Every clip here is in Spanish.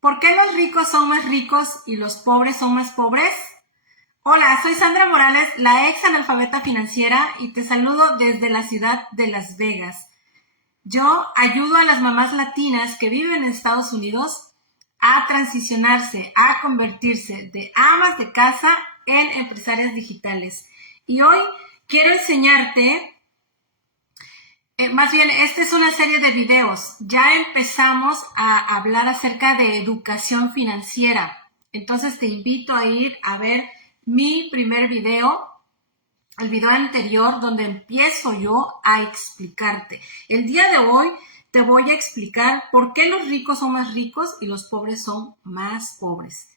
¿Por qué los ricos son más ricos y los pobres son más pobres? Hola, soy Sandra Morales, la ex analfabeta financiera, y te saludo desde la ciudad de Las Vegas. Yo ayudo a las mamás latinas que viven en Estados Unidos a transicionarse, a convertirse de amas de casa en empresarias digitales. Y hoy quiero enseñarte, más bien, esta es una serie de videos. Ya empezamos a hablar acerca de educación financiera. Entonces te invito a ir a ver mi primer video, el video anterior, donde empiezo yo a explicarte. El día de hoy te voy a explicar por qué los ricos son más ricos y los pobres son más pobres.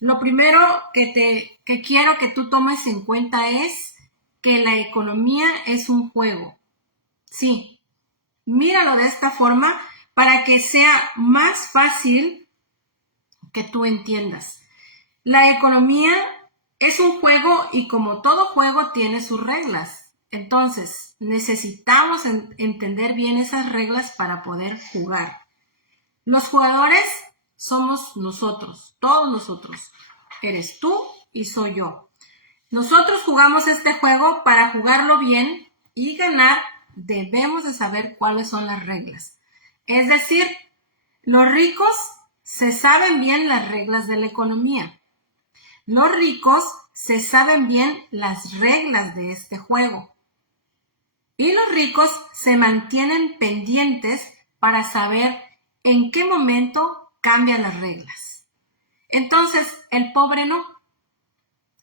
Lo primero que quiero que tú tomes en cuenta es que la economía es un juego. Sí, míralo de esta forma para que sea más fácil que tú entiendas. La economía es un juego y como todo juego tiene sus reglas. Entonces, necesitamos entender bien esas reglas para poder jugar. Los jugadores somos nosotros, todos nosotros. Eres tú y soy yo. Nosotros jugamos este juego. Para jugarlo bien y ganar, debemos de saber cuáles son las reglas. Es decir, los ricos se saben bien las reglas de la economía. Los ricos se saben bien las reglas de este juego. Y los ricos se mantienen pendientes para saber en qué momento cambian las reglas. Entonces, el pobre no.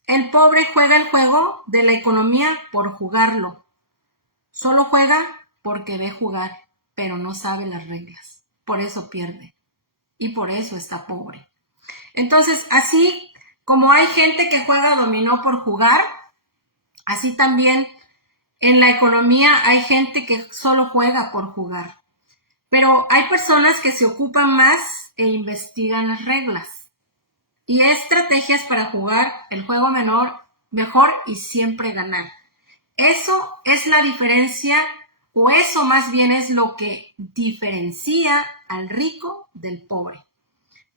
El pobre juega el juego de la economía por jugarlo. Solo juega porque ve jugar, pero no sabe las reglas. Por eso pierde. Y por eso está pobre. Entonces, así como hay gente que juega dominó por jugar, así también en la economía hay gente que solo juega por jugar. Pero hay personas que se ocupan más e investigan las reglas y estrategias para jugar el juego mejor y siempre ganar. Eso es la diferencia, o eso más bien es lo que diferencia al rico del pobre.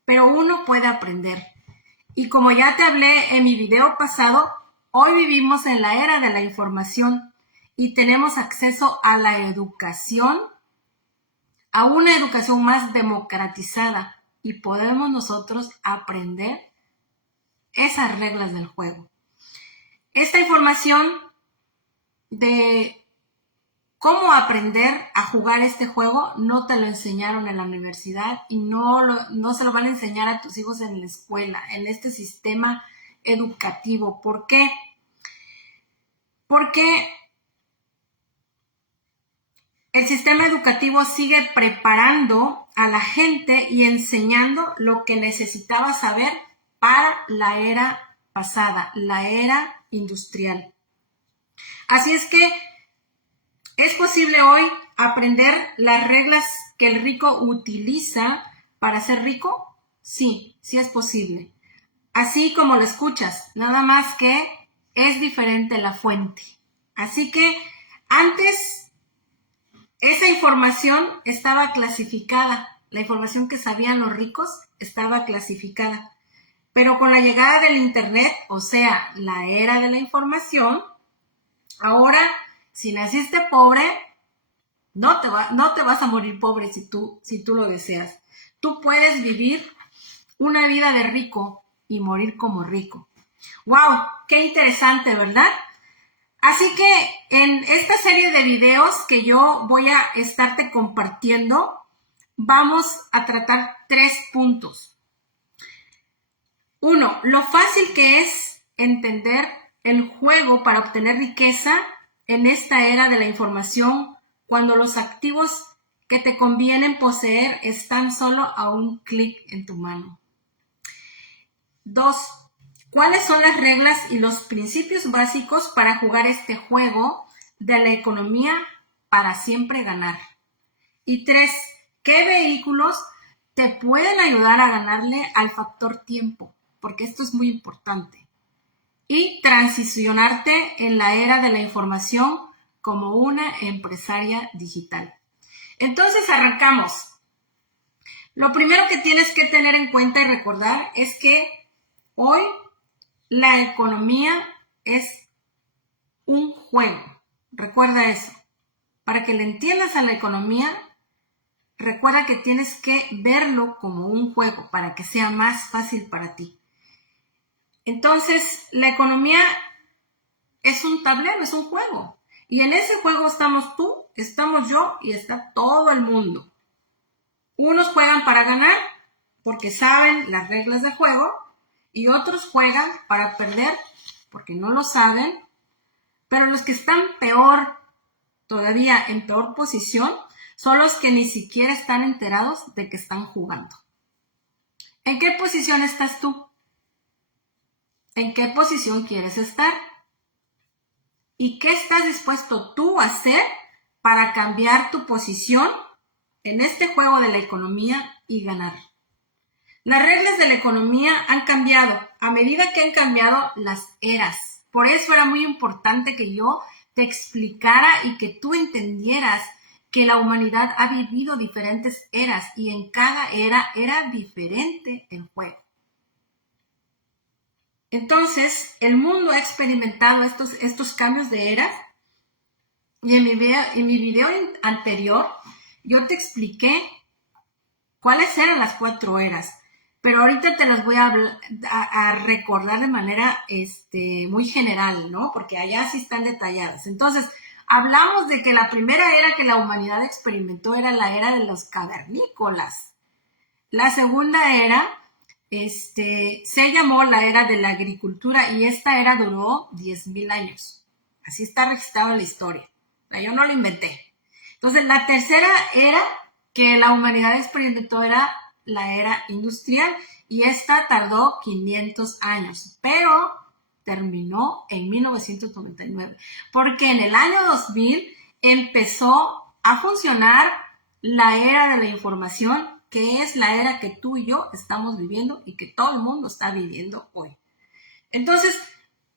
Pero uno puede aprender. Y como ya te hablé en mi video pasado, hoy vivimos en la era de la información y tenemos acceso a la educación, a una educación más democratizada, y podemos nosotros aprender esas reglas del juego. Esta información de cómo aprender a jugar este juego no te lo enseñaron en la universidad y no se lo van a enseñar a tus hijos en la escuela, en este sistema educativo. ¿Por qué? Porque el sistema educativo sigue preparando a la gente y enseñando lo que necesitaba saber para la era pasada, la era industrial. Así es que ¿es posible hoy aprender las reglas que el rico utiliza para ser rico? Sí, sí es posible. Así como lo escuchas, nada más que es diferente la fuente. Así que antes esa información estaba clasificada. La información que sabían los ricos estaba clasificada. Pero con la llegada del internet, o sea, la era de la información, ahora, si naciste pobre, no te vas a morir pobre si tú lo deseas. Tú puedes vivir una vida de rico y morir como rico. ¡Wow! ¡Qué interesante!, ¿verdad? Así que en esta serie de videos que yo voy a estarte compartiendo, vamos a tratar 3 puntos. 1. Lo fácil que es entender el juego para obtener riqueza en esta era de la información, cuando los activos que te convienen poseer están solo a un clic en tu mano. 2. ¿Cuáles son las reglas y los principios básicos para jugar este juego de la economía para siempre ganar? Y 3. ¿Qué vehículos te pueden ayudar a ganarle al factor tiempo? Porque esto es muy importante. Y transicionarte en la era de la información como una empresaria digital. Entonces arrancamos. Lo primero que tienes que tener en cuenta y recordar es que hoy la economía es un juego. Recuerda eso. Para que le entiendas a la economía, recuerda que tienes que verlo como un juego para que sea más fácil para ti. Entonces, la economía es un tablero, es un juego. Y en ese juego estamos tú, estamos yo y está todo el mundo. Unos juegan para ganar porque saben las reglas del juego y otros juegan para perder porque no lo saben. Pero los que están peor, todavía en peor posición, son los que ni siquiera están enterados de que están jugando. ¿En qué posición estás tú? ¿En qué posición quieres estar? ¿Y qué estás dispuesto tú a hacer para cambiar tu posición en este juego de la economía y ganar? Las reglas de la economía han cambiado a medida que han cambiado las eras. Por eso era muy importante que yo te explicara y que tú entendieras que la humanidad ha vivido diferentes eras y en cada era era diferente el juego. Entonces, el mundo ha experimentado estos cambios de era y en mi video anterior yo te expliqué cuáles eran las 4 eras, pero ahorita te las voy a recordar de manera muy general, ¿no? Porque allá sí están detalladas. Entonces, hablamos de que la primera era que la humanidad experimentó era la era de los cavernícolas. La segunda era se llamó la era de la agricultura y esta era duró 10,000 años. Así está registrado en la historia. O sea, yo no lo inventé. Entonces, la tercera era que la humanidad experimentó era la era industrial y esta tardó 500 años, pero terminó en 1999, porque en el año 2000 empezó a funcionar la era de la información, que es la era que tú y yo estamos viviendo y que todo el mundo está viviendo hoy. Entonces,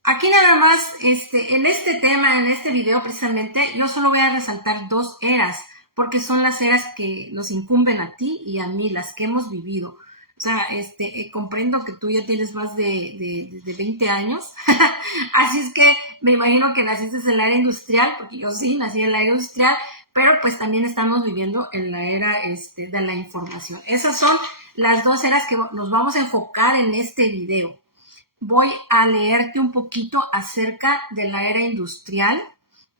aquí nada más, en este tema, en este video precisamente, yo solo voy a resaltar 2 eras, porque son las eras que nos incumben a ti y a mí, las que hemos vivido. O sea, comprendo que tú ya tienes más de 20 años, así es que me imagino que naciste en la era industrial, porque yo sí nací en la era industrial, pero pues también estamos viviendo en la era de la información. Esas son las 2 eras que nos vamos a enfocar en este video. Voy a leerte un poquito acerca de la era industrial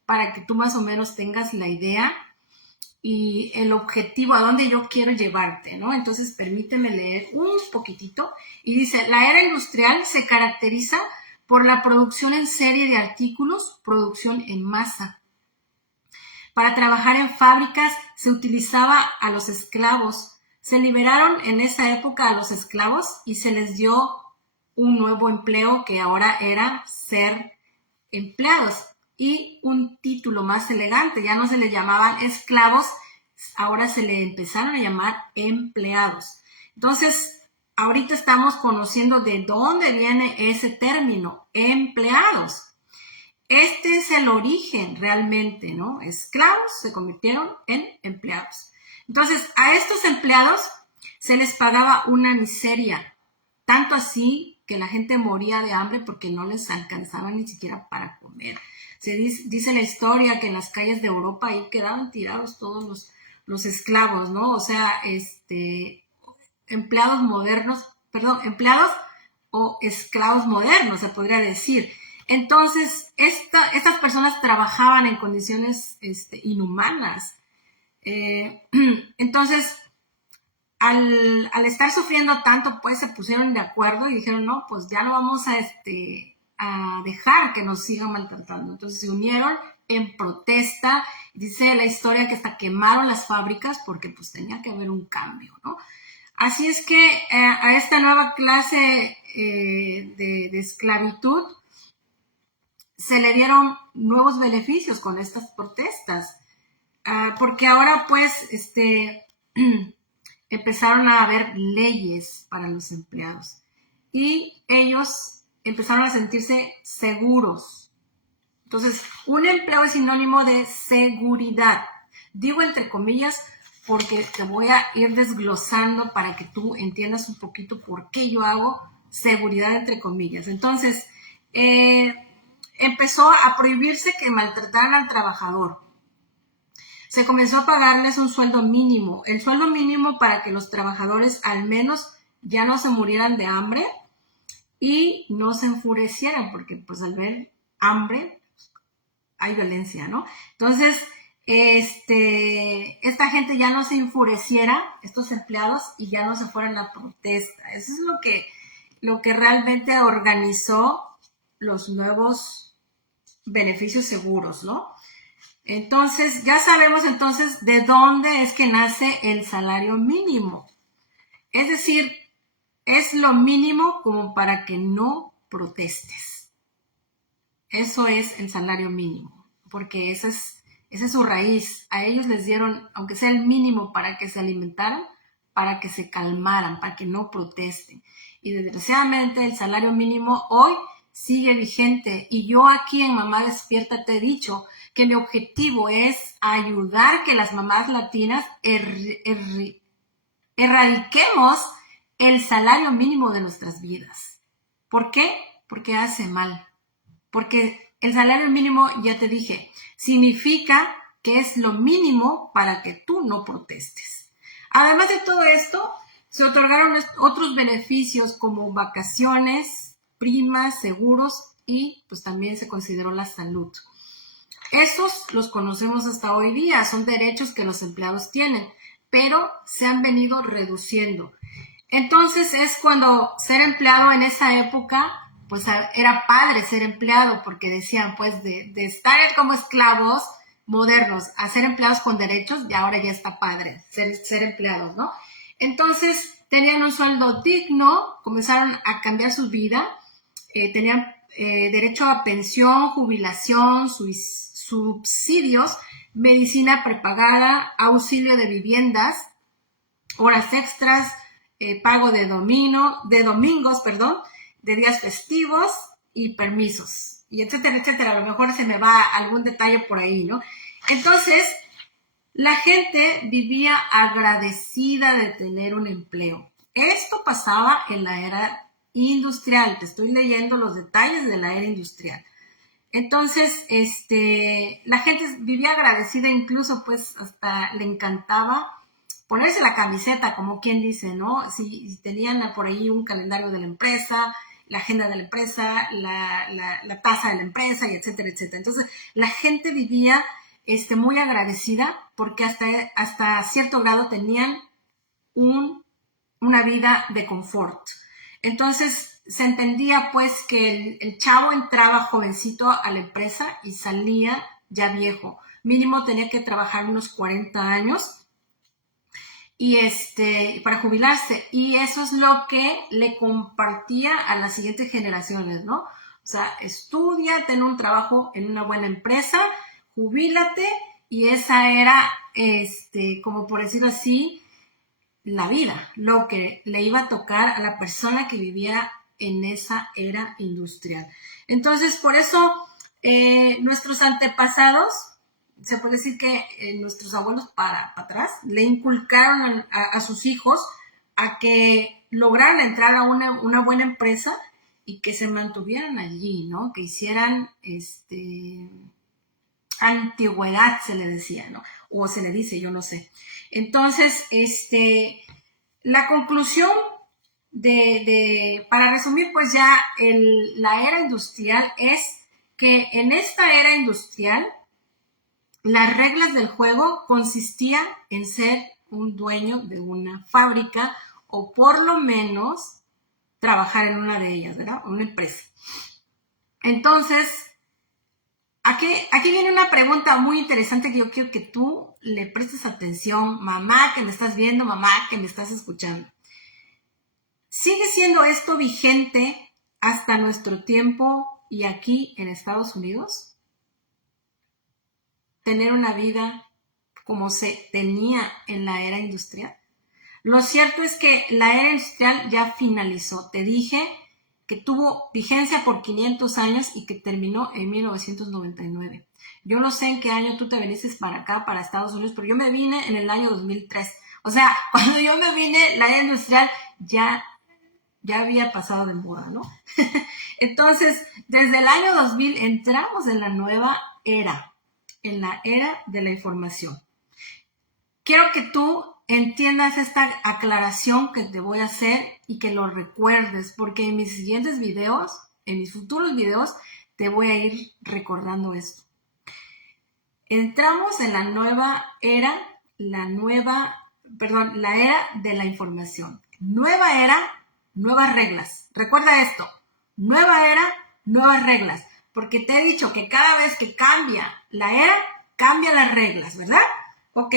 para que tú más o menos tengas la idea y el objetivo, a dónde yo quiero llevarte, ¿no? Entonces, permíteme leer un poquitito. Y dice, la era industrial se caracteriza por la producción en serie de artículos, producción en masa. Para trabajar en fábricas se utilizaba a los esclavos. Se liberaron en esa época a los esclavos y se les dio un nuevo empleo que ahora era ser empleados y un título más elegante. Ya no se les llamaban esclavos, ahora se le empezaron a llamar empleados. Entonces, ahorita estamos conociendo de dónde viene ese término, empleados. Este es el origen realmente, ¿no? Esclavos se convirtieron en empleados. Entonces, a estos empleados se les pagaba una miseria, tanto así que la gente moría de hambre porque no les alcanzaba ni siquiera para comer. Se dice la historia que en las calles de Europa ahí quedaban tirados todos los esclavos, ¿no? O sea, empleados o esclavos modernos, se podría decir. Entonces, estas personas trabajaban en condiciones inhumanas. Entonces, al estar sufriendo tanto, pues se pusieron de acuerdo y dijeron, no, pues ya no vamos a dejar que nos sigan maltratando. Entonces se unieron en protesta. Dice la historia que hasta quemaron las fábricas porque pues tenía que haber un cambio, ¿no? Así es que a esta nueva clase de esclavitud se le dieron nuevos beneficios con estas protestas, porque ahora pues empezaron a haber leyes para los empleados y ellos empezaron a sentirse seguros. Entonces, un empleo es sinónimo de seguridad. Digo entre comillas porque te voy a ir desglosando para que tú entiendas un poquito por qué yo hago seguridad entre comillas. Entonces, empezó a prohibirse que maltrataran al trabajador. Se comenzó a pagarles un sueldo mínimo, el sueldo mínimo para que los trabajadores al menos ya no se murieran de hambre y no se enfurecieran, porque pues al ver hambre hay violencia, ¿no? Entonces, esta gente ya no se enfureciera, estos empleados, y ya no se fueran a la protesta. Eso es lo que realmente organizó los nuevos beneficios seguros, ¿no? Entonces, ya sabemos entonces de dónde es que nace el salario mínimo. Es decir, es lo mínimo como para que no protestes. Eso es el salario mínimo, porque esa es su raíz. A ellos les dieron, aunque sea el mínimo, para que se alimentaran, para que se calmaran, para que no protesten. Y desgraciadamente el salario mínimo hoy sigue vigente. Y yo aquí en Mamá Despierta te he dicho que mi objetivo es ayudar que las mamás latinas erradiquemos el salario mínimo de nuestras vidas. ¿Por qué? Porque hace mal. Porque el salario mínimo, ya te dije, significa que es lo mínimo para que tú no protestes. Además de todo esto, se otorgaron otros beneficios como vacaciones, primas, seguros y pues también se consideró la salud. Estos los conocemos hasta hoy día, son derechos que los empleados tienen, pero se han venido reduciendo. Entonces es cuando ser empleado en esa época, pues era padre ser empleado, porque decían, pues de estar como esclavos modernos a ser empleados con derechos, y ahora ya está padre ser empleados, ¿no? Entonces tenían un sueldo digno, comenzaron a cambiar su vida, tenían derecho a pensión, jubilación, subsidios, medicina prepagada, auxilio de viviendas, horas extras, pago de domingos, de días festivos y permisos, y etcétera, etcétera. A lo mejor se me va algún detalle por ahí, ¿no? Entonces, la gente vivía agradecida de tener un empleo. Esto pasaba en la era industrial. Te estoy leyendo los detalles de la era industrial. Entonces, la gente vivía agradecida, incluso pues hasta le encantaba ponerse la camiseta, como quien dice, ¿no? Si tenían por ahí un calendario de la empresa, la agenda de la empresa, la tasa de la empresa, y etcétera, etcétera. Entonces, la gente vivía muy agradecida porque hasta cierto grado tenían una vida de confort. Entonces, se entendía pues que el chavo entraba jovencito a la empresa y salía ya viejo. Mínimo tenía que trabajar unos 40 años y para jubilarse. Y eso es lo que le compartía a las siguientes generaciones, ¿no? O sea, estudia, ten un trabajo en una buena empresa, jubílate, y esa era, como por decirlo así, la vida, lo que le iba a tocar a la persona que vivía en esa era industrial. Entonces, por eso nuestros antepasados, se puede decir que nuestros abuelos para atrás, le inculcaron a sus hijos a que lograran entrar a una buena empresa y que se mantuvieran allí, ¿no? Que hicieran antigüedad, se le decía, ¿no? O se le dice, yo no sé. Entonces, la conclusión para resumir, pues ya la era industrial es que en esta era industrial las reglas del juego consistían en ser un dueño de una fábrica o por lo menos trabajar en una de ellas, ¿verdad? Una empresa. Entonces, aquí viene una pregunta muy interesante que yo quiero que tú le prestes atención, mamá que me estás viendo, mamá que me estás escuchando. ¿Sigue siendo esto vigente hasta nuestro tiempo y aquí en Estados Unidos? Tener una vida como se tenía en la era industrial. Lo cierto es que la era industrial ya finalizó. Te dije que tuvo vigencia por 500 años y que terminó en 1999. Yo no sé en qué año tú te viniste para acá, para Estados Unidos, pero yo me vine en el año 2003. O sea, cuando yo me vine, la era industrial ya había pasado de moda, ¿no? Entonces, desde el año 2000 entramos en la nueva era, en la era de la información. Quiero que tú entiendas esta aclaración que te voy a hacer y que lo recuerdes, porque en mis siguientes videos, en mis futuros videos, te voy a ir recordando esto. Entramos en la nueva era, la era de la información. Nueva era, nuevas reglas. Recuerda esto, nueva era, nuevas reglas, porque te he dicho que cada vez que cambia la era, cambian las reglas, ¿verdad? Ok,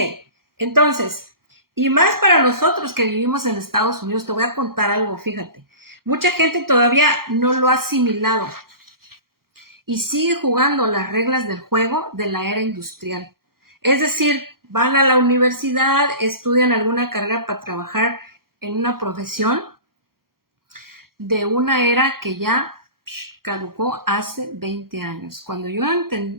entonces, y más para nosotros que vivimos en Estados Unidos, te voy a contar algo, fíjate. Mucha gente todavía no lo ha asimilado y sigue jugando las reglas del juego de la era industrial. Es decir, van a la universidad, estudian alguna carrera para trabajar en una profesión de una era que ya caducó hace 20 años. Cuando yo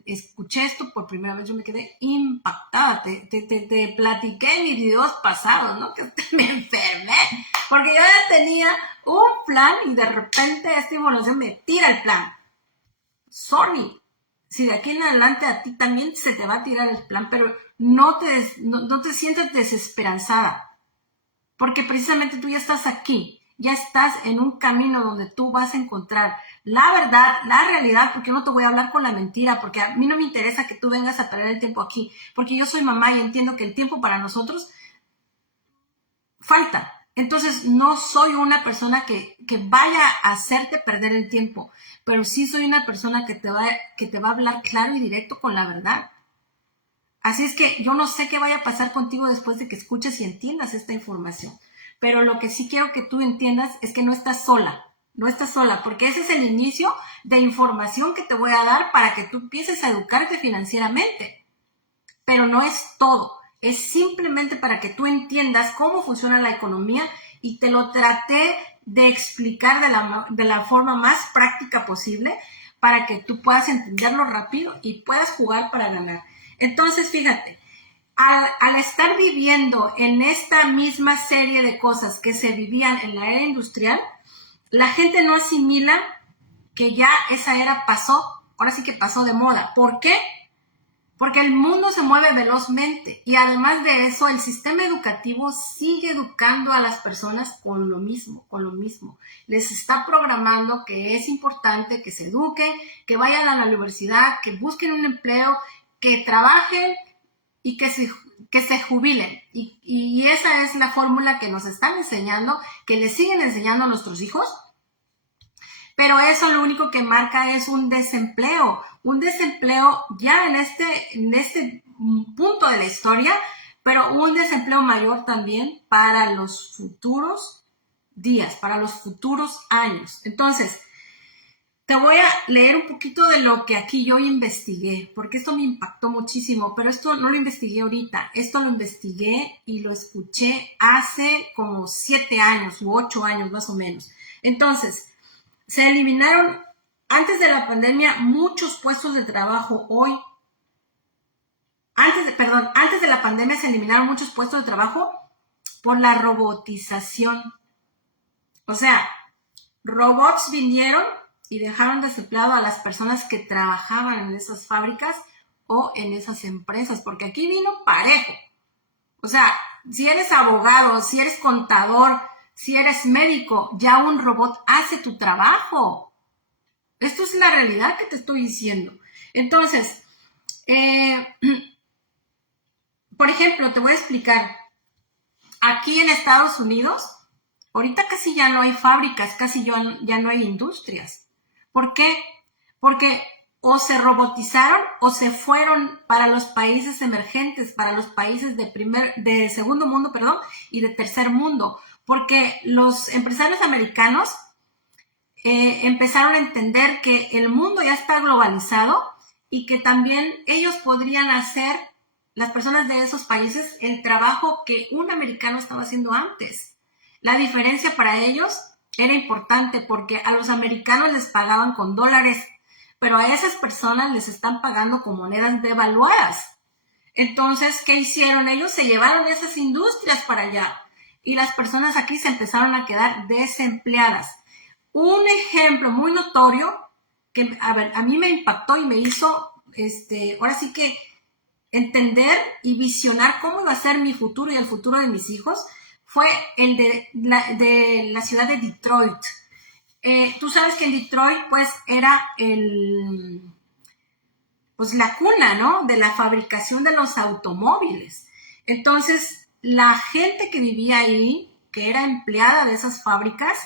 escuché esto por primera vez, yo me quedé impactada. Te platiqué en mis videos pasados, ¿no? Que me enfermé, porque yo ya tenía un plan y de repente esta información me tira el plan. Sorry, si de aquí en adelante a ti también se te va a tirar el plan, pero no te sientas desesperanzada, porque precisamente tú ya estás aquí, ya estás en un camino donde tú vas a encontrar la verdad, la realidad, porque no te voy a hablar con la mentira, porque a mí no me interesa que tú vengas a perder el tiempo aquí, porque yo soy mamá y entiendo que el tiempo para nosotros falta. Entonces no soy una persona que vaya a hacerte perder el tiempo, pero sí soy una persona que te va a hablar claro y directo con la verdad. Así es que yo no sé qué vaya a pasar contigo después de que escuches y entiendas esta información, pero lo que sí quiero que tú entiendas es que no estás sola, porque ese es el inicio de información que te voy a dar para que tú empieces a educarte financieramente, pero no es todo. Es simplemente para que tú entiendas cómo funciona la economía y te lo traté de explicar de la forma más práctica posible para que tú puedas entenderlo rápido y puedas jugar para ganar. Entonces, fíjate, al estar viviendo en esta misma serie de cosas que se vivían en la era industrial, la gente no asimila que ya esa era pasó, ahora sí que pasó de moda. ¿Por qué? Porque el mundo se mueve velozmente y además de eso el sistema educativo sigue educando a las personas con lo mismo. Les está programando que es importante que se eduquen, que vayan a la universidad, que busquen un empleo, que trabajen y que se jubilen. Y esa es la fórmula que nos están enseñando, que les siguen enseñando a nuestros hijos. Pero eso lo único que marca es un desempleo ya en este punto de la historia, pero un desempleo mayor también para los futuros días, para los futuros años. Entonces, te voy a leer un poquito de lo que aquí yo investigué, porque esto me impactó muchísimo, pero esto no lo investigué ahorita, esto lo investigué y lo escuché hace como 7 años u 8 años más o menos. Entonces, se eliminaron antes de la pandemia muchos puestos de trabajo. Antes de la pandemia se eliminaron muchos puestos de trabajo por la robotización. O sea, robots vinieron y dejaron desempleado a las personas que trabajaban en esas fábricas o en esas empresas, porque aquí vino parejo. O sea, si eres abogado, si eres contador, si eres médico, ya un robot hace tu trabajo. Esto es la realidad que te estoy diciendo. Entonces, por ejemplo, te voy a explicar. Aquí en Estados Unidos, ahorita casi ya no hay fábricas, casi ya no hay industrias. ¿Por qué? Porque o se robotizaron o se fueron para los países emergentes, para los países de segundo mundo, y de tercer mundo. Porque los empresarios americanos empezaron a entender que el mundo ya está globalizado y que también ellos podrían hacer, las personas de esos países, el trabajo que un americano estaba haciendo antes. La diferencia para ellos era importante porque a los americanos les pagaban con dólares, pero a esas personas les están pagando con monedas devaluadas. Entonces, ¿qué hicieron? Ellos se llevaron esas industrias para allá y las personas aquí se empezaron a quedar desempleadas. Un ejemplo muy notorio que a mí me impactó y me hizo, ahora sí que entender y visionar cómo iba a ser mi futuro y el futuro de mis hijos, fue el de la ciudad de Detroit. Tú sabes que en Detroit, pues, era pues la cuna, ¿no? De la fabricación de los automóviles. Entonces, la gente que vivía ahí, que era empleada de esas fábricas,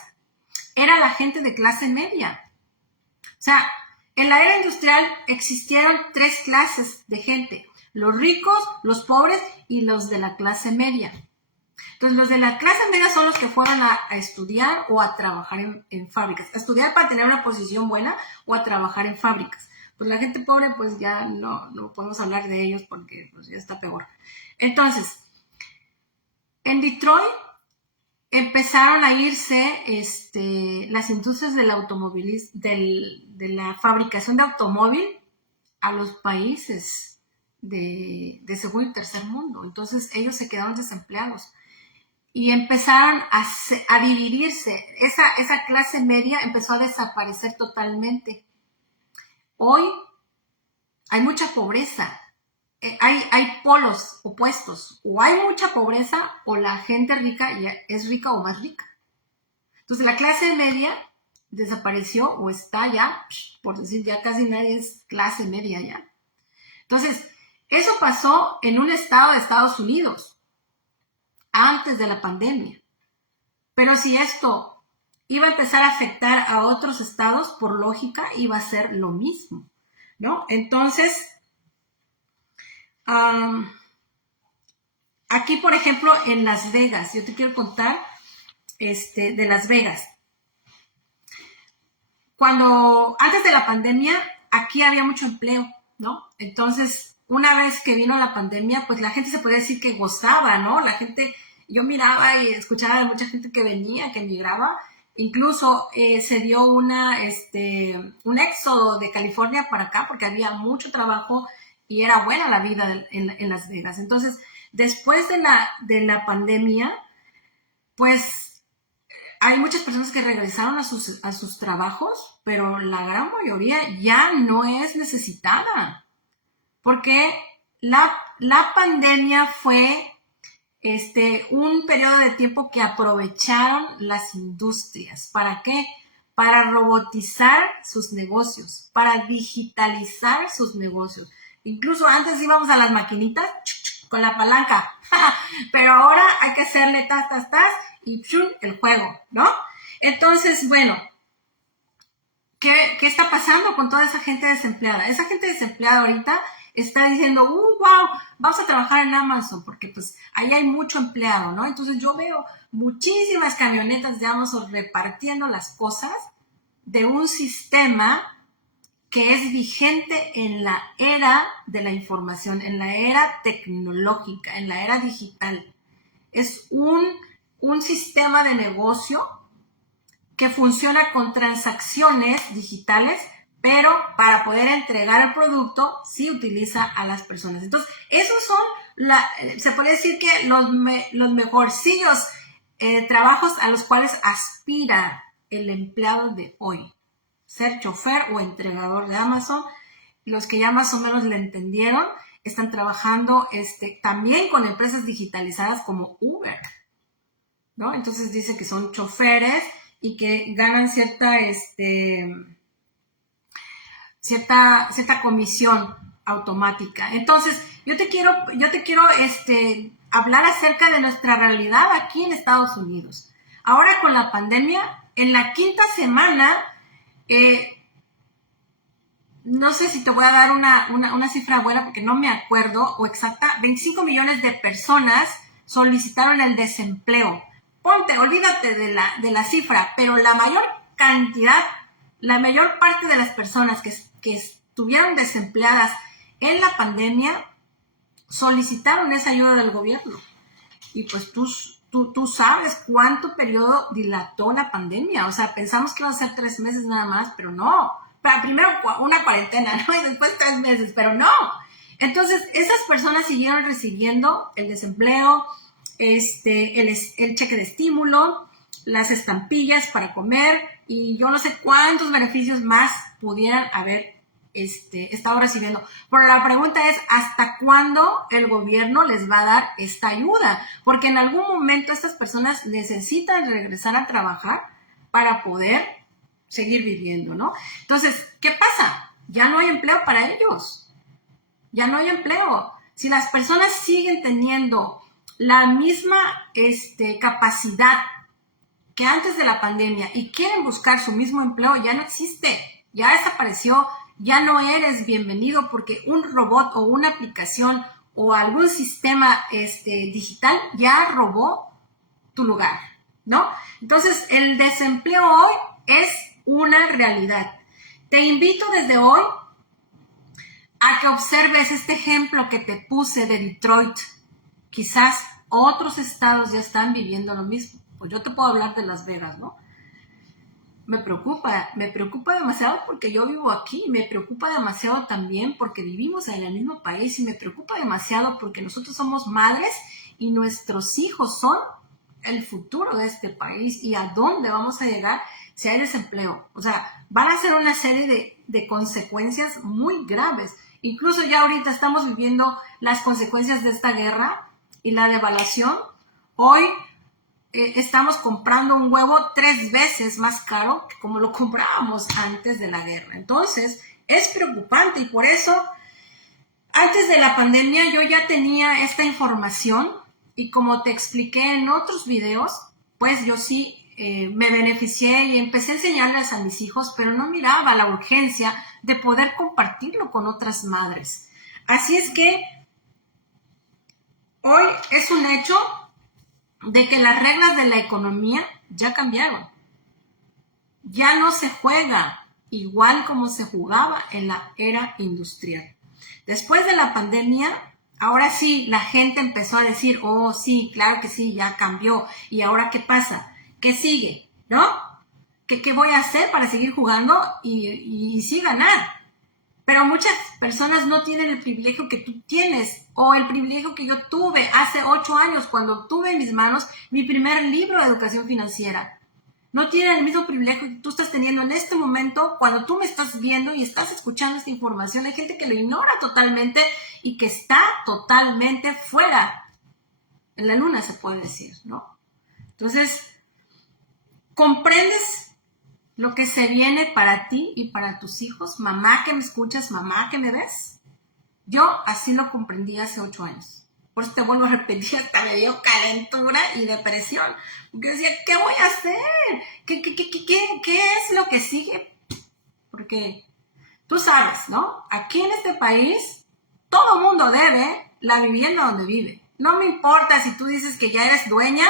era la gente de clase media. O sea, en la era industrial existieron 3 clases de gente: los ricos, los pobres y los de la clase media. Entonces, los de la clase media son los que fueron a estudiar o a trabajar en fábricas. A estudiar para tener una posición buena o a trabajar en fábricas. Pues la gente pobre, pues ya no podemos hablar de ellos porque pues, ya está peor. Entonces, en Detroit empezaron a irse las industrias del automovilismo, de la fabricación de automóvil a los países de segundo y tercer mundo. Entonces, ellos se quedaron desempleados y empezaron a dividirse. Esa clase media empezó a desaparecer totalmente. Hoy hay mucha pobreza, hay polos opuestos, o hay mucha pobreza o la gente rica es rica o más rica. Entonces la clase media desapareció o está ya, por decir, ya casi nadie es clase media ya. Entonces, eso pasó en un estado de Estados Unidos antes de la pandemia. Pero si esto iba a empezar a afectar a otros estados, por lógica, iba a ser lo mismo, ¿no? Entonces, aquí, por ejemplo, en Las Vegas, yo te quiero contar de Las Vegas. Antes de la pandemia, aquí había mucho empleo, ¿no? Entonces, una vez que vino la pandemia, pues la gente se puede decir que gozaba, ¿no? La gente, yo miraba y escuchaba de mucha gente que venía, que migraba. Incluso se dio un éxodo de California para acá porque había mucho trabajo y era buena la vida en Las Vegas. Entonces, después de la pandemia, pues hay muchas personas que regresaron a sus trabajos, pero la gran mayoría ya no es necesitada, porque la pandemia fue un periodo de tiempo que aprovecharon las industrias. ¿Para qué? Para robotizar sus negocios, para digitalizar sus negocios. Incluso antes íbamos a las maquinitas con la palanca, pero ahora hay que hacerle tas y el juego, ¿no? Entonces, bueno, ¿qué está pasando con toda esa gente desempleada? Esa gente desempleada ahorita está diciendo, wow, vamos a trabajar en Amazon, porque pues ahí hay mucho empleado, ¿no? Entonces yo veo muchísimas camionetas de Amazon repartiendo las cosas de un sistema que es vigente en la era de la información, en la era tecnológica, en la era digital. Es un sistema de negocio que funciona con transacciones digitales, pero para poder entregar el producto sí utiliza a las personas. Entonces, esos son, se puede decir que los mejorcillos trabajos a los cuales aspira el empleado de hoy. Ser chofer o entregador de Amazon. Los que ya más o menos le entendieron están trabajando también con empresas digitalizadas como Uber, ¿no? Entonces dice que son choferes y que ganan cierta comisión automática. Entonces, yo te quiero hablar acerca de nuestra realidad aquí en Estados Unidos. Ahora con la pandemia, en la 5ª semana, no sé si te voy a dar una cifra buena porque no me acuerdo o exacta, 25 millones de personas solicitaron el desempleo. Olvídate de la cifra, pero la mayor cantidad, la mayor parte de las personas que estuvieron desempleadas en la pandemia solicitaron esa ayuda del gobierno. Y pues tú sabes cuánto periodo dilató la pandemia. O sea, pensamos que iban a ser 3 meses nada más, pero no. Primero una cuarentena, ¿no? Y después 3 meses, pero no. Entonces, esas personas siguieron recibiendo el desempleo, el cheque de estímulo, las estampillas para comer y yo no sé cuántos beneficios más pudieran haber estado recibiendo. Pero la pregunta es, ¿hasta cuándo el gobierno les va a dar esta ayuda? Porque en algún momento estas personas necesitan regresar a trabajar para poder seguir viviendo, ¿no? Entonces, ¿qué pasa? Ya no hay empleo para ellos. Ya no hay empleo. Si las personas siguen teniendo la misma capacidad que antes de la pandemia y quieren buscar su mismo empleo, ya no existe, ya desapareció, ya no eres bienvenido porque un robot o una aplicación o algún sistema digital ya robó tu lugar, ¿no? Entonces, el desempleo hoy es una realidad. Te invito desde hoy a que observes este ejemplo que te puse de Detroit. Quizás otros estados ya están viviendo lo mismo. Pues yo te puedo hablar de Las Vegas, ¿no? Me preocupa demasiado porque yo vivo aquí, me preocupa demasiado también porque vivimos en el mismo país y me preocupa demasiado porque nosotros somos madres y nuestros hijos son el futuro de este país y a dónde vamos a llegar si hay desempleo. O sea, van a ser una serie de consecuencias muy graves. Incluso ya ahorita estamos viviendo las consecuencias de esta guerra y la devaluación. Hoy estamos comprando un huevo 3 veces más caro que como lo comprábamos antes de la guerra. Entonces, es preocupante y por eso, antes de la pandemia, yo ya tenía esta información y como te expliqué en otros videos, pues yo sí me beneficié y empecé a enseñarles a mis hijos, pero no miraba la urgencia de poder compartirlo con otras madres. Así es que hoy es un hecho de que las reglas de la economía ya cambiaron. Ya no se juega igual como se jugaba en la era industrial. Después de la pandemia, ahora sí, la gente empezó a decir, oh, sí, claro que sí, ya cambió. ¿Y ahora qué pasa? ¿Qué sigue? ¿No? ¿Qué voy a hacer para seguir jugando y sí ganar? Pero muchas personas no tienen el privilegio que tú tienes o el privilegio que yo tuve hace 8 años cuando tuve en mis manos mi primer libro de educación financiera. No tienen el mismo privilegio que tú estás teniendo en este momento cuando tú me estás viendo y estás escuchando esta información. Hay gente que lo ignora totalmente y que está totalmente fuera. En la luna se puede decir, ¿no? Entonces, ¿comprendes lo que se viene para ti y para tus hijos? Mamá que me escuchas, mamá que me ves. Yo así lo comprendí hace 8 años. Por eso te vuelvo a repetir, hasta me dio calentura y depresión. Porque decía, ¿qué voy a hacer? ¿Qué es lo que sigue? Porque tú sabes, ¿no? Aquí en este país, todo mundo debe la vivienda donde vive. No me importa si tú dices que ya eres dueña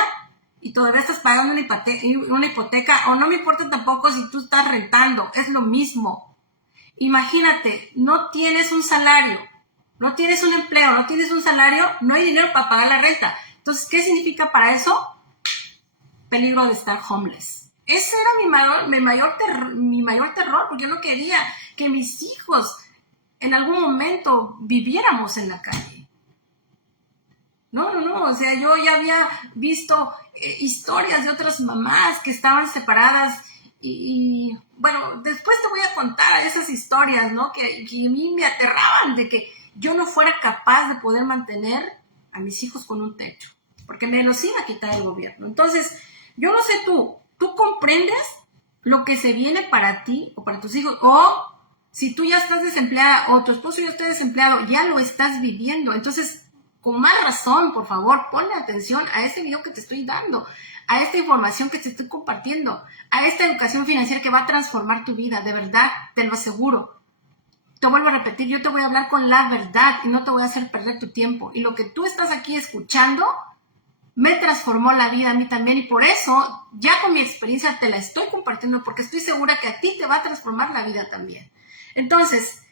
y todavía estás pagando una hipoteca, o no me importa tampoco si tú estás rentando, es lo mismo. Imagínate, no tienes un salario, no tienes un empleo, no tienes un salario, no hay dinero para pagar la renta. Entonces, ¿qué significa para eso? Peligro de estar homeless. Ese era mi mayor terror, porque yo no quería que mis hijos en algún momento viviéramos en la calle. No, o sea, yo ya había visto historias de otras mamás que estaban separadas y bueno, después te voy a contar esas historias, ¿no? Que a mí me aterraban de que yo no fuera capaz de poder mantener a mis hijos con un techo, porque me los iba a quitar el gobierno. Entonces, yo no sé ¿tú comprendes lo que se viene para ti o para tus hijos? O si tú ya estás desempleada o tu esposo ya está desempleado, ya lo estás viviendo. Entonces, con más razón, por favor, ponle atención a este video que te estoy dando, a esta información que te estoy compartiendo, a esta educación financiera que va a transformar tu vida, de verdad, te lo aseguro. Te vuelvo a repetir, yo te voy a hablar con la verdad y no te voy a hacer perder tu tiempo. Y lo que tú estás aquí escuchando me transformó la vida a mí también y por eso, ya con mi experiencia te la estoy compartiendo porque estoy segura que a ti te va a transformar la vida también. Entonces,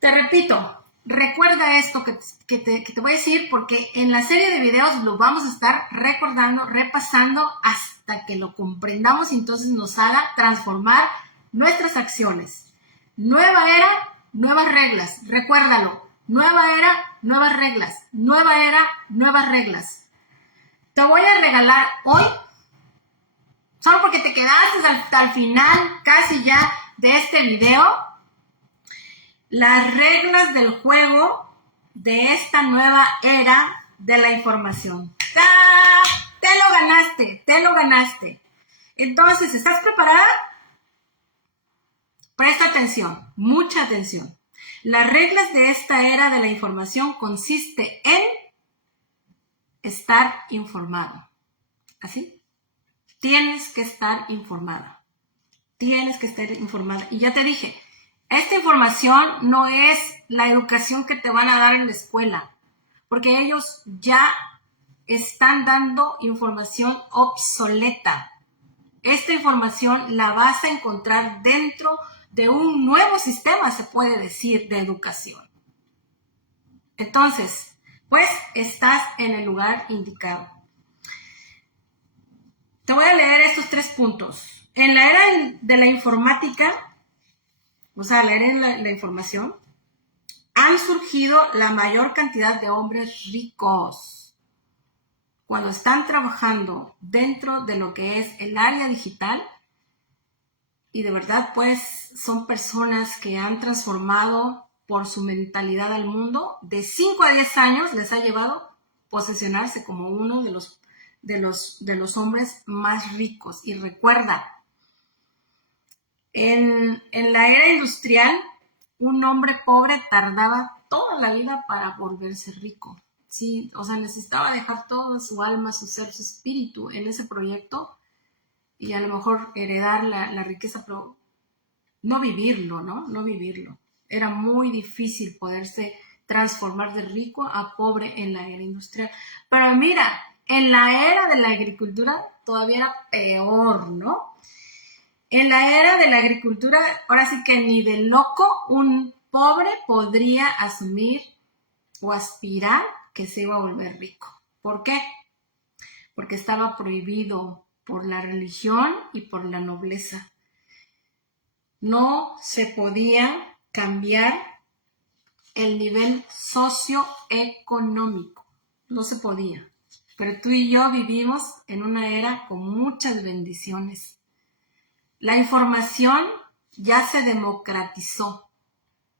te repito, recuerda esto que te voy a decir, porque en la serie de videos lo vamos a estar recordando, repasando hasta que lo comprendamos y entonces nos haga transformar nuestras acciones. Nueva era, nuevas reglas. Recuérdalo. Nueva era, nuevas reglas. Nueva era, nuevas reglas. Te voy a regalar hoy, solo porque te quedaste hasta el final casi ya de este video, las reglas del juego de esta nueva era de la información. ¡Ah! Te lo ganaste. Entonces, ¿estás preparada? Presta atención, mucha atención. Las reglas de esta era de la información consiste en estar informado. ¿Así? Tienes que estar informada. Tienes que estar informada. Y ya te dije, esta información no es la educación que te van a dar en la escuela, porque ellos ya están dando información obsoleta. Esta información la vas a encontrar dentro de un nuevo sistema, se puede decir, de educación. Entonces, pues estás en el lugar indicado. Te voy a leer estos 3 puntos. En la era de la informática, o sea, la era de la información, han surgido la mayor cantidad de hombres ricos. Cuando están trabajando dentro de lo que es el área digital, y de verdad, pues, son personas que han transformado por su mentalidad al mundo. De 5 a 10 años les ha llevado posesionarse como uno de los hombres más ricos. Y recuerda, en la era industrial, un hombre pobre tardaba toda la vida para volverse rico. Sí, o sea, necesitaba dejar toda su alma, su ser, su espíritu en ese proyecto y a lo mejor heredar la riqueza, pero no vivirlo, ¿no? No vivirlo. Era muy difícil poderse transformar de rico a pobre en la era industrial. Pero mira, en la era de la agricultura todavía era peor, ¿no? En la era de la agricultura, ahora sí que ni de loco un pobre podría asumir o aspirar que se iba a volver rico. ¿Por qué? Porque estaba prohibido por la religión y por la nobleza. No se podía cambiar el nivel socioeconómico. No se podía. Pero tú y yo vivimos en una era con muchas bendiciones. La información ya se democratizó.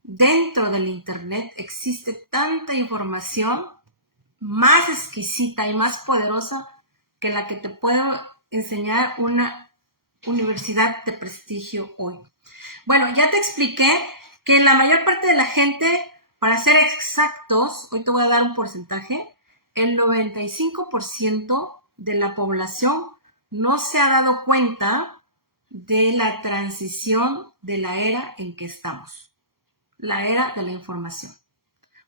Dentro del Internet existe tanta información más exquisita y más poderosa que la que te puedo enseñar una universidad de prestigio hoy. Bueno, ya te expliqué que la mayor parte de la gente, para ser exactos, hoy te voy a dar un porcentaje, el 95% de la población no se ha dado cuenta de la transición de la era en que estamos, la era de la información.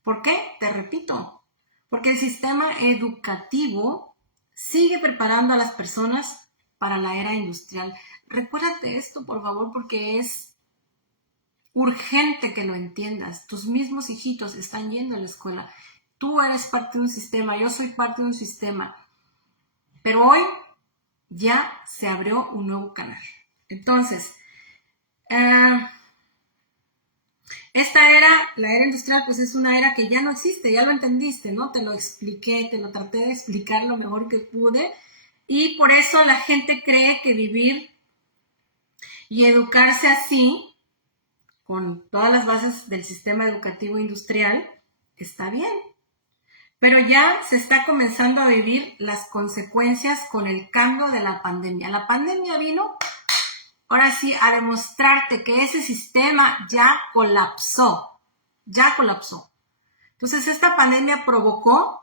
¿Por qué? Te repito, porque el sistema educativo sigue preparando a las personas para la era industrial. Recuérdate esto, por favor, porque es urgente que lo entiendas. Tus mismos hijitos están yendo a la escuela. Tú eres parte de un sistema, yo soy parte de un sistema. Pero hoy ya se abrió un nuevo canal. Entonces, esta era, la era industrial, pues es una era que ya no existe, ya lo entendiste, ¿no? Te lo expliqué, te lo traté de explicar lo mejor que pude. Y por eso la gente cree que vivir y educarse así, con todas las bases del sistema educativo industrial, está bien. Pero ya se está comenzando a vivir las consecuencias con el cambio de la pandemia. La pandemia vino, ahora sí, a demostrarte que ese sistema ya colapsó. Ya colapsó. Entonces, esta pandemia provocó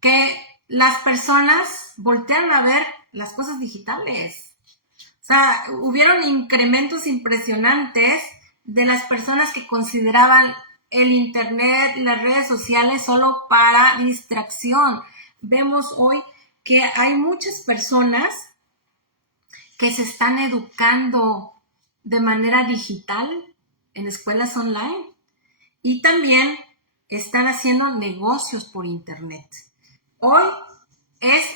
que las personas voltearan a ver las cosas digitales. O sea, hubieron incrementos impresionantes de las personas que consideraban el internet, las redes sociales solo para distracción. Vemos hoy que hay muchas personas que se están educando de manera digital en escuelas online y también están haciendo negocios por internet. Hoy es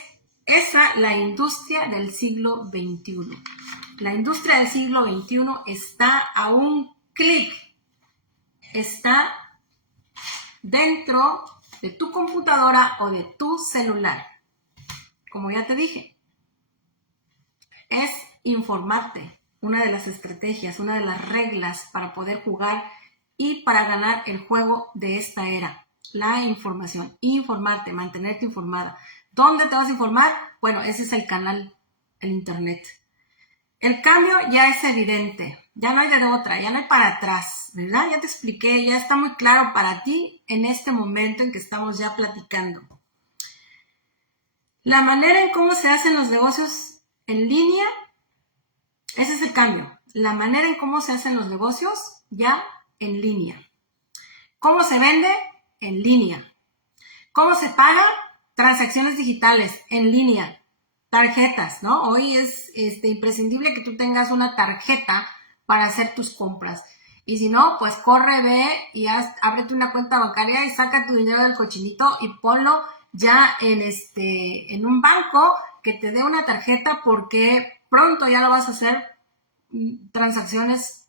esa la industria del siglo XXI. La industria del siglo XXI está a un clic, está dentro de tu computadora o de tu celular. Como ya te dije, es informarte, una de las estrategias, una de las reglas para poder jugar y para ganar el juego de esta era. La información, informarte, mantenerte informada. ¿Dónde te vas a informar? Bueno, ese es el canal, el internet. El cambio ya es evidente, ya no hay de otra, ya no hay para atrás, ¿verdad? Ya te expliqué, ya está muy claro para ti en este momento en que estamos ya platicando. La manera en cómo se hacen los negocios en línea, ese es el cambio. La manera en cómo se hacen los negocios ya en línea. ¿Cómo se vende? En línea. ¿Cómo se paga? Transacciones digitales en línea. Tarjetas, ¿no? Hoy es imprescindible que tú tengas una tarjeta para hacer tus compras. Y si no, pues corre, ve y ábrete una cuenta bancaria y saca tu dinero del cochinito y ponlo ya en un banco que te dé una tarjeta, porque pronto ya lo vas a hacer transacciones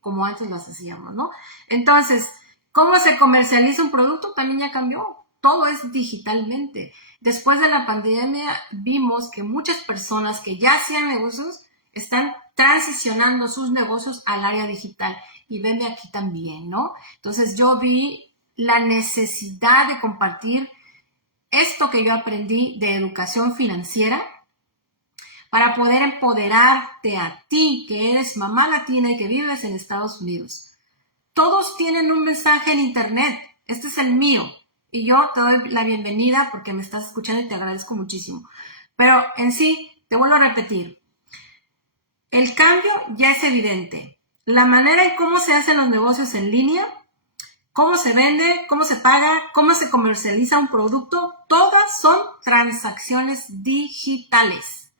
como antes las hacíamos, ¿no? Entonces, ¿cómo se comercializa un producto? También ya cambió. Todo es digitalmente. Después de la pandemia vimos que muchas personas que ya hacían negocios están transicionando sus negocios al área digital. Y venme aquí también, ¿no? Entonces yo vi la necesidad de compartir esto que yo aprendí de educación financiera para poder empoderarte a ti, que eres mamá latina y que vives en Estados Unidos. Todos tienen un mensaje en internet. Este es el mío. Y yo te doy la bienvenida porque me estás escuchando y te agradezco muchísimo. Pero en sí, te vuelvo a repetir. El cambio ya es evidente. La manera en cómo se hacen los negocios en línea, cómo se vende, cómo se paga, cómo se comercializa un producto, todas son transacciones digitales.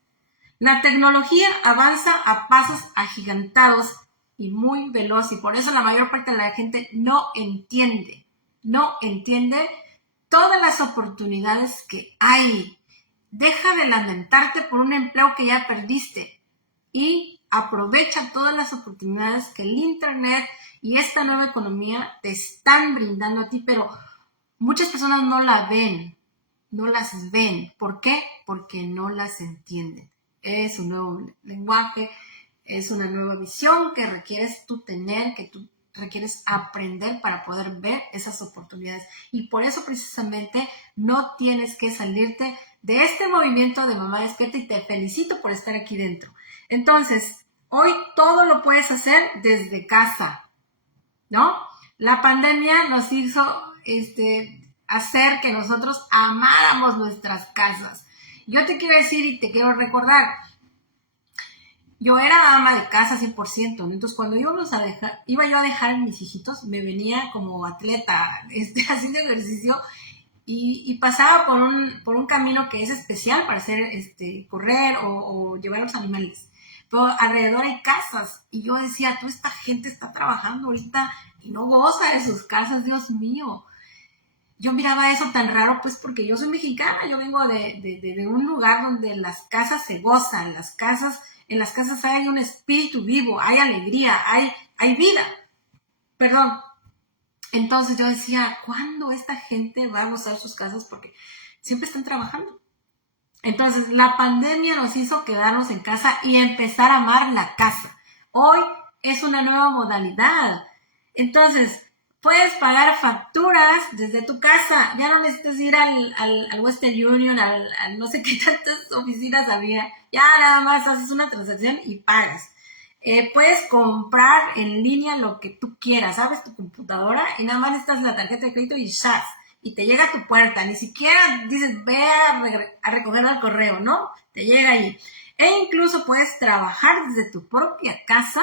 La tecnología avanza a pasos agigantados y muy veloz, y por eso la mayor parte de la gente no entiende todas las oportunidades que hay. Deja de lamentarte por un empleo que ya perdiste y aprovecha todas las oportunidades que el internet y esta nueva economía te están brindando a ti, pero muchas personas no las ven. ¿Por qué? Porque no las entienden. Es un nuevo lenguaje, es una nueva visión que requieres tú tener, que tú requieres aprender para poder ver esas oportunidades. Y por eso precisamente no tienes que salirte de este movimiento de Mamá Despierta, y te felicito por estar aquí dentro. Entonces, hoy todo lo puedes hacer desde casa, ¿no? La pandemia nos hizo hacer que nosotros amáramos nuestras casas. Yo te quiero decir y te quiero recordar, yo era ama de casa 100%, ¿no? Entonces cuando iba yo a dejar a mis hijitos, me venía como atleta, haciendo ejercicio, y pasaba por un camino que es especial para hacer, correr o llevar a los animales. Pero alrededor hay casas, y yo decía, toda esta gente está trabajando ahorita y no goza de sus casas, Dios mío. Yo miraba eso tan raro, pues porque yo soy mexicana, yo vengo de un lugar donde las casas se gozan, en las casas hay un espíritu vivo, hay alegría, hay vida. Perdón. Entonces yo decía, ¿cuándo esta gente va a gozar sus casas? Porque siempre están trabajando. Entonces la pandemia nos hizo quedarnos en casa y empezar a amar la casa. Hoy es una nueva modalidad. Entonces, puedes pagar facturas desde tu casa. Ya no necesitas ir al Western Union, al no sé qué tantas oficinas había. Ya nada más haces una transacción y pagas. Puedes comprar en línea lo que tú quieras. Abres tu computadora y nada más necesitas la tarjeta de crédito y ¡zas! Y te llega a tu puerta. Ni siquiera dices, ve a recogerlo al correo, ¿no? Te llega ahí. E incluso puedes trabajar desde tu propia casa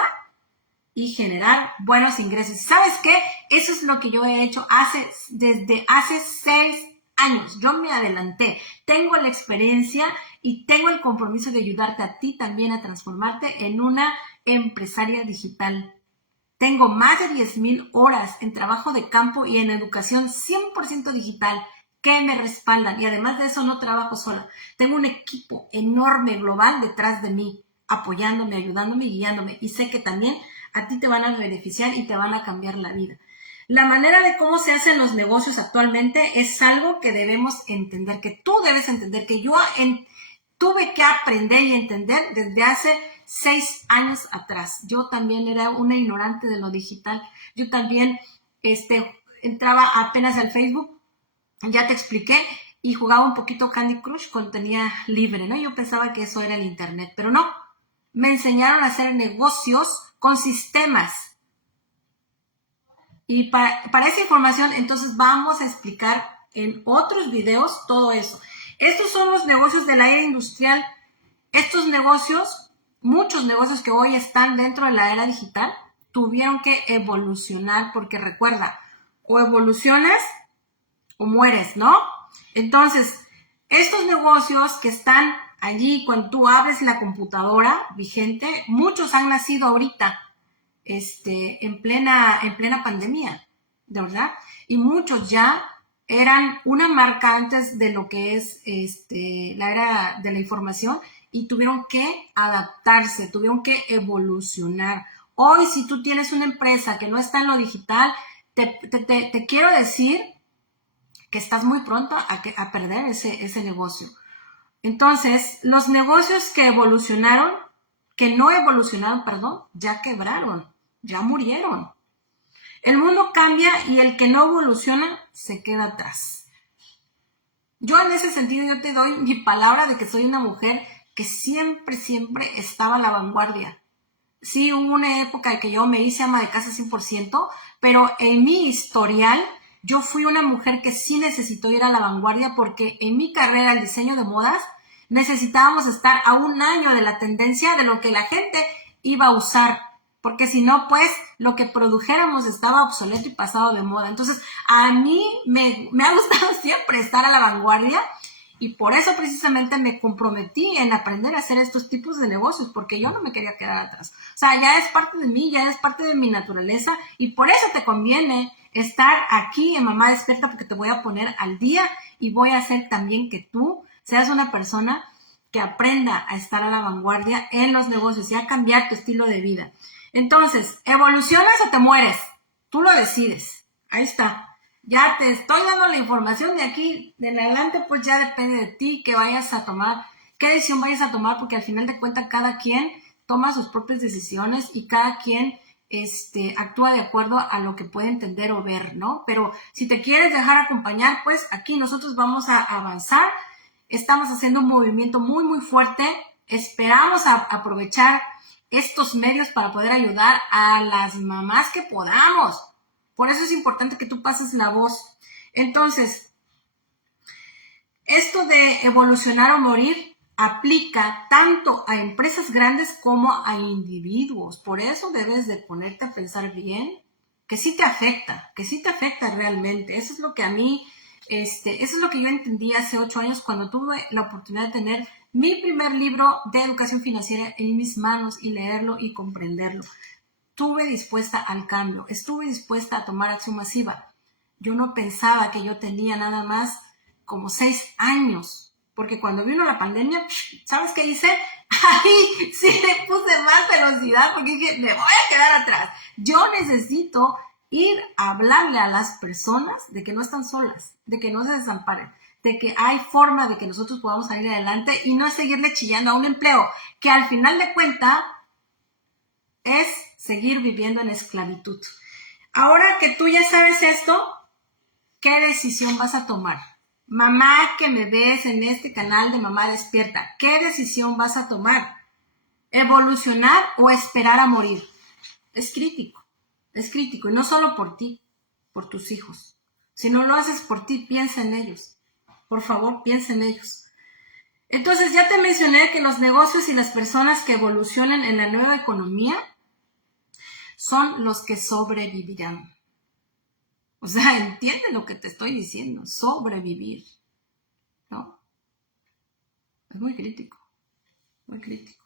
y generar buenos ingresos. ¿Sabes qué? Eso es lo que yo he hecho desde hace 6 años. Yo me adelanté. Tengo la experiencia y tengo el compromiso de ayudarte a ti también a transformarte en una empresaria digital. Tengo más de 10,000 horas en trabajo de campo y en educación 100% digital que me respaldan. Y además de eso no trabajo sola. Tengo un equipo enorme, global, detrás de mí, apoyándome, ayudándome y guiándome. Y sé que también a ti te van a beneficiar y te van a cambiar la vida. La manera de cómo se hacen los negocios actualmente es algo que debemos entender, que tú debes entender, que yo tuve que aprender y entender desde hace 6 años atrás. Yo también era una ignorante de lo digital. Yo también entraba apenas al Facebook, ya te expliqué, y jugaba un poquito Candy Crush cuando tenía libre, ¿no? Yo pensaba que eso era el internet, pero no. Me enseñaron a hacer negocios con sistemas. Y para esa información, entonces vamos a explicar en otros videos todo eso. Estos son los negocios de la era industrial. Estos negocios, muchos negocios que hoy están dentro de la era digital, tuvieron que evolucionar porque recuerda, o evolucionas o mueres, ¿no? Entonces, estos negocios que están allí cuando tú abres la computadora vigente, muchos han nacido ahorita, en plena pandemia, ¿de verdad? Y muchos ya eran una marca antes de lo que es la era de la información y tuvieron que adaptarse, tuvieron que evolucionar. Hoy, si tú tienes una empresa que no está en lo digital, te quiero decir que estás muy pronto a perder ese negocio. Entonces, los negocios que no evolucionaron, perdón, ya quebraron, ya murieron. El mundo cambia y el que no evoluciona se queda atrás. Yo en ese sentido, yo te doy mi palabra de que soy una mujer que siempre estaba a la vanguardia. Sí, hubo una época en que yo me hice ama de casa 100%, pero en mi historial yo fui una mujer que sí necesitó ir a la vanguardia porque en mi carrera, el diseño de modas, necesitábamos estar a un año de la tendencia de lo que la gente iba a usar, porque si no, pues, lo que produjéramos estaba obsoleto y pasado de moda. Entonces, a mí me ha gustado siempre estar a la vanguardia y por eso precisamente me comprometí en aprender a hacer estos tipos de negocios, porque yo no me quería quedar atrás. O sea, ya es parte de mí, ya es parte de mi naturaleza y por eso te conviene estar aquí en Mamá Despierta, porque te voy a poner al día y voy a hacer también que tú seas una persona que aprenda a estar a la vanguardia en los negocios y a cambiar tu estilo de vida. Entonces, ¿evolucionas o te mueres? Tú lo decides. Ahí está. Ya te estoy dando la información de aquí, de adelante, pues ya depende de ti qué vayas a tomar, qué decisión vayas a tomar, porque al final de cuentas cada quien toma sus propias decisiones y cada quien actúa de acuerdo a lo que puede entender o ver, ¿no? Pero si te quieres dejar acompañar, pues aquí nosotros vamos a avanzar. Estamos haciendo un movimiento muy, muy fuerte. Esperamos aprovechar estos medios para poder ayudar a las mamás que podamos. Por eso es importante que tú pases la voz. Entonces, esto de evolucionar o morir aplica tanto a empresas grandes como a individuos. Por eso debes de ponerte a pensar bien que sí te afecta realmente. Eso es lo que a mí, eso es lo que yo entendí hace 8 años cuando tuve la oportunidad de tener mi primer libro de educación financiera en mis manos y leerlo y comprenderlo. Estuve dispuesta al cambio, estuve dispuesta a tomar acción masiva. Yo no pensaba que yo tenía nada más como 6 años, porque cuando vino la pandemia, ¿sabes qué hice? Ahí sí le puse más velocidad porque dije, me voy a quedar atrás. Yo necesito ir a hablarle a las personas de que no están solas, de que no se desamparen, de que hay forma de que nosotros podamos salir adelante y no seguirle chillando a un empleo que al final de cuentas es seguir viviendo en esclavitud. Ahora que tú ya sabes esto, ¿qué decisión vas a tomar? Mamá que me ves en este canal de Mamá Despierta, ¿qué decisión vas a tomar? ¿Evolucionar o esperar a morir? Es crítico y no solo por ti, por tus hijos. Si no lo haces por ti, piensa en ellos. Por favor, piensa en ellos. Entonces, ya te mencioné que los negocios y las personas que evolucionen en la nueva economía son los que sobrevivirán. O sea, entiende lo que te estoy diciendo, sobrevivir, ¿no? Es muy crítico, muy crítico.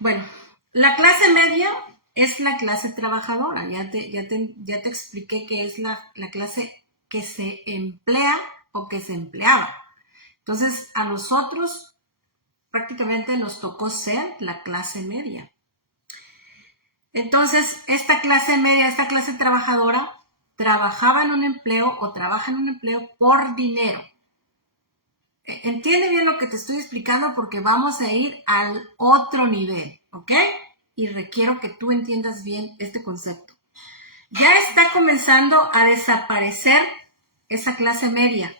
Bueno, la clase media es la clase trabajadora. Ya te expliqué que es la clase que se emplea o que se empleaba. Entonces, a nosotros prácticamente nos tocó ser la clase media. Entonces, esta clase media, esta clase trabajadora, trabajaba en un empleo o trabaja en un empleo por dinero. Entiende bien lo que te estoy explicando porque vamos a ir al otro nivel, ¿ok? Y requiero que tú entiendas bien este concepto. Ya está comenzando a desaparecer esa clase media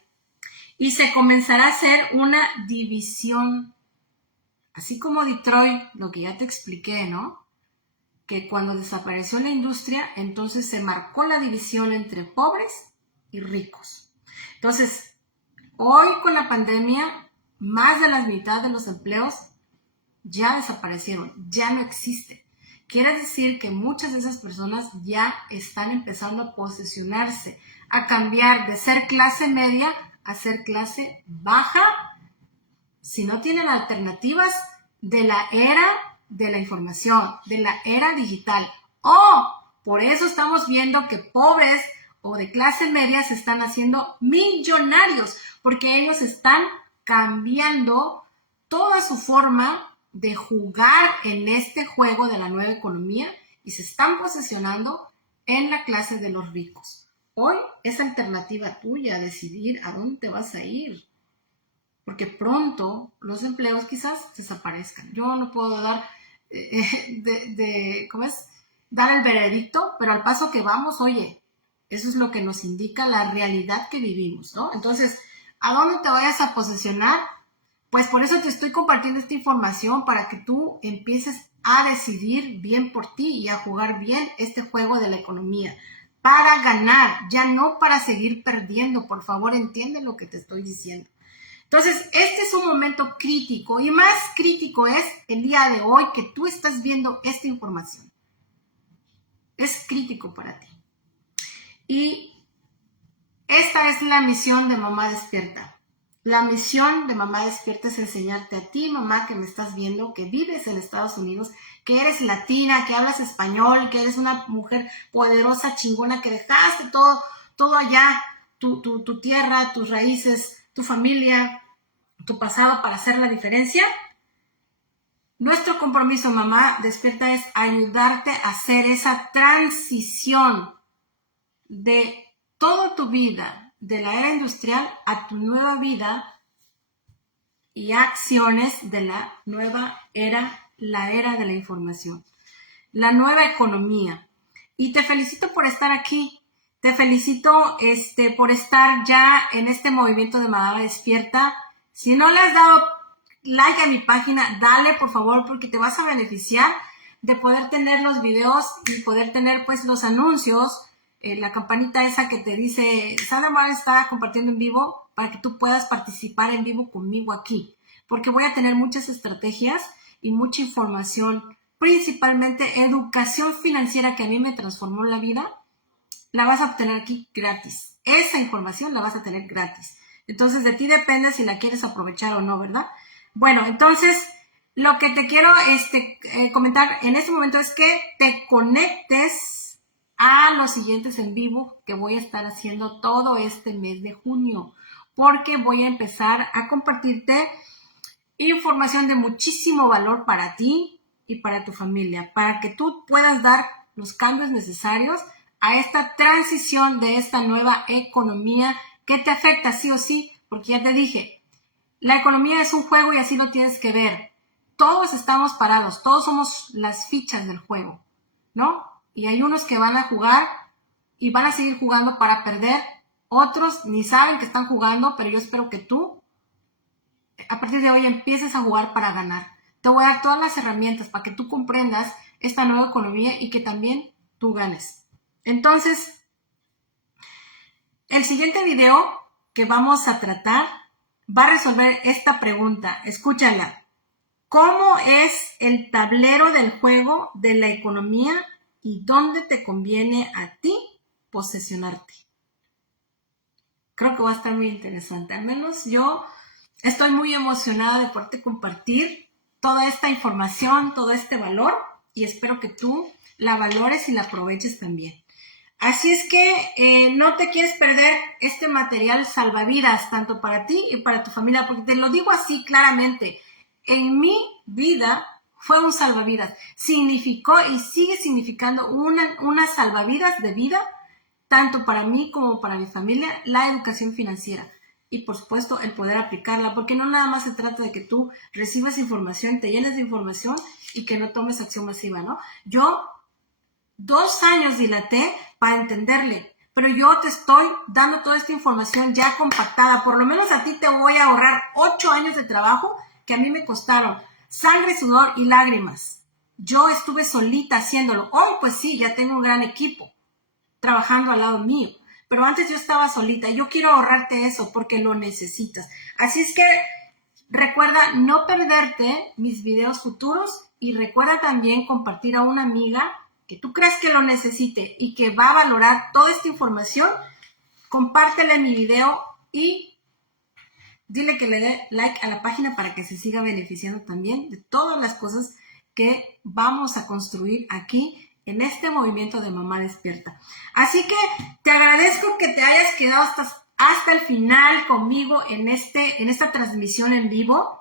y se comenzará a hacer una división, así como Detroit, lo que ya te expliqué, ¿no? Que cuando desapareció la industria, entonces se marcó la división entre pobres y ricos. Entonces, hoy con la pandemia, más de la mitad de los empleos ya desaparecieron, ya no existen. Quiere decir que muchas de esas personas ya están empezando a posesionarse, a cambiar de ser clase media a ser clase baja, si no tienen alternativas de la era de la información, de la era digital. Por eso estamos viendo que pobres o de clase media se están haciendo millonarios, porque ellos están cambiando toda su forma de jugar en este juego de la nueva economía y se están posesionando en la clase de los ricos. Hoy es alternativa tuya decidir a dónde te vas a ir, porque pronto los empleos quizás desaparezcan. Yo no puedo dar dar el veredicto, pero al paso que vamos, oye, eso es lo que nos indica la realidad que vivimos, ¿no? Entonces, ¿a dónde te vayas a posesionar? Pues por eso te estoy compartiendo esta información para que tú empieces a decidir bien por ti y a jugar bien este juego de la economía para ganar, ya no para seguir perdiendo. Por favor, entiende lo que te estoy diciendo. Entonces, este es un momento crítico y más crítico es el día de hoy que tú estás viendo esta información. Es crítico para ti. Y esta es la misión de Mamá Despierta. La misión de Mamá Despierta es enseñarte a ti, mamá, que me estás viendo, que vives en Estados Unidos, que eres latina, que hablas español, que eres una mujer poderosa, chingona, que dejaste todo allá, tu tierra, tus raíces, tu familia, tu pasado para hacer la diferencia. Nuestro compromiso, Mamá Despierta, es ayudarte a hacer esa transición de toda tu vida, de la era industrial a tu nueva vida y acciones de la nueva era, la era de la información, la nueva economía. Y te felicito por estar aquí. Te felicito por estar ya en este movimiento de Mamá Despierta. Si no le has dado like a mi página, dale por favor, porque te vas a beneficiar de poder tener los videos y poder tener pues los anuncios, la campanita esa que te dice Sandra Morales está compartiendo en vivo, para que tú puedas participar en vivo conmigo aquí, porque voy a tener muchas estrategias y mucha información, principalmente educación financiera que a mí me transformó la vida. La vas a obtener aquí gratis. Esa información la vas a tener gratis. Entonces, de ti depende si la quieres aprovechar o no, ¿verdad? Bueno, entonces, lo que te quiero comentar en este momento es que te conectes a los siguientes en vivo que voy a estar haciendo todo este mes de junio, porque voy a empezar a compartirte información de muchísimo valor para ti y para tu familia, para que tú puedas dar los cambios necesarios a esta transición de esta nueva economía que te afecta sí o sí, porque ya te dije, la economía es un juego y así lo tienes que ver. Todos estamos parados, todos somos las fichas del juego, ¿no? Y hay unos que van a jugar y van a seguir jugando para perder, otros ni saben que están jugando, pero yo espero que tú, a partir de hoy, empieces a jugar para ganar. Te voy a dar todas las herramientas para que tú comprendas esta nueva economía y que también tú ganes. Entonces, el siguiente video que vamos a tratar va a resolver esta pregunta. Escúchala. ¿Cómo es el tablero del juego de la economía y dónde te conviene a ti posesionarte? Creo que va a estar muy interesante. Al menos yo estoy muy emocionada de poderte compartir toda esta información, todo este valor. y espero que tú la valores y la aproveches también. Así es que no te quieres perder este material salvavidas, tanto para ti y para tu familia, porque te lo digo así claramente, en mi vida fue un salvavidas, significó y sigue significando una salvavidas de vida, tanto para mí como para mi familia, la educación financiera. Y por supuesto el poder aplicarla, porque no nada más se trata de que tú recibas información, te llenes de información y que no tomes acción masiva, ¿no? Yo 2 años dilaté para entenderle, pero yo te estoy dando toda esta información ya compactada. Por lo menos a ti te voy a ahorrar 8 años de trabajo que a mí me costaron sangre, sudor y lágrimas. Yo estuve solita haciéndolo. Hoy pues sí, ya tengo un gran equipo trabajando al lado mío, pero antes yo estaba solita. Yo quiero ahorrarte eso porque lo necesitas. Así es que recuerda no perderte mis videos futuros y recuerda también compartir a una amiga que tú crees que lo necesite y que va a valorar toda esta información. Compártele mi video y dile que le dé like a la página para que se siga beneficiando también de todas las cosas que vamos a construir aquí en este movimiento de Mamá Despierta. Así que te agradezco que te hayas quedado hasta el final conmigo en esta transmisión en vivo.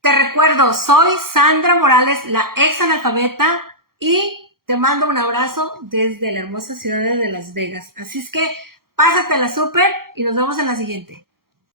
Te recuerdo, soy Sandra Morales, la ex analfabeta, y te mando un abrazo desde la hermosa ciudad de Las Vegas. Así es que pásatela súper y nos vemos en la siguiente.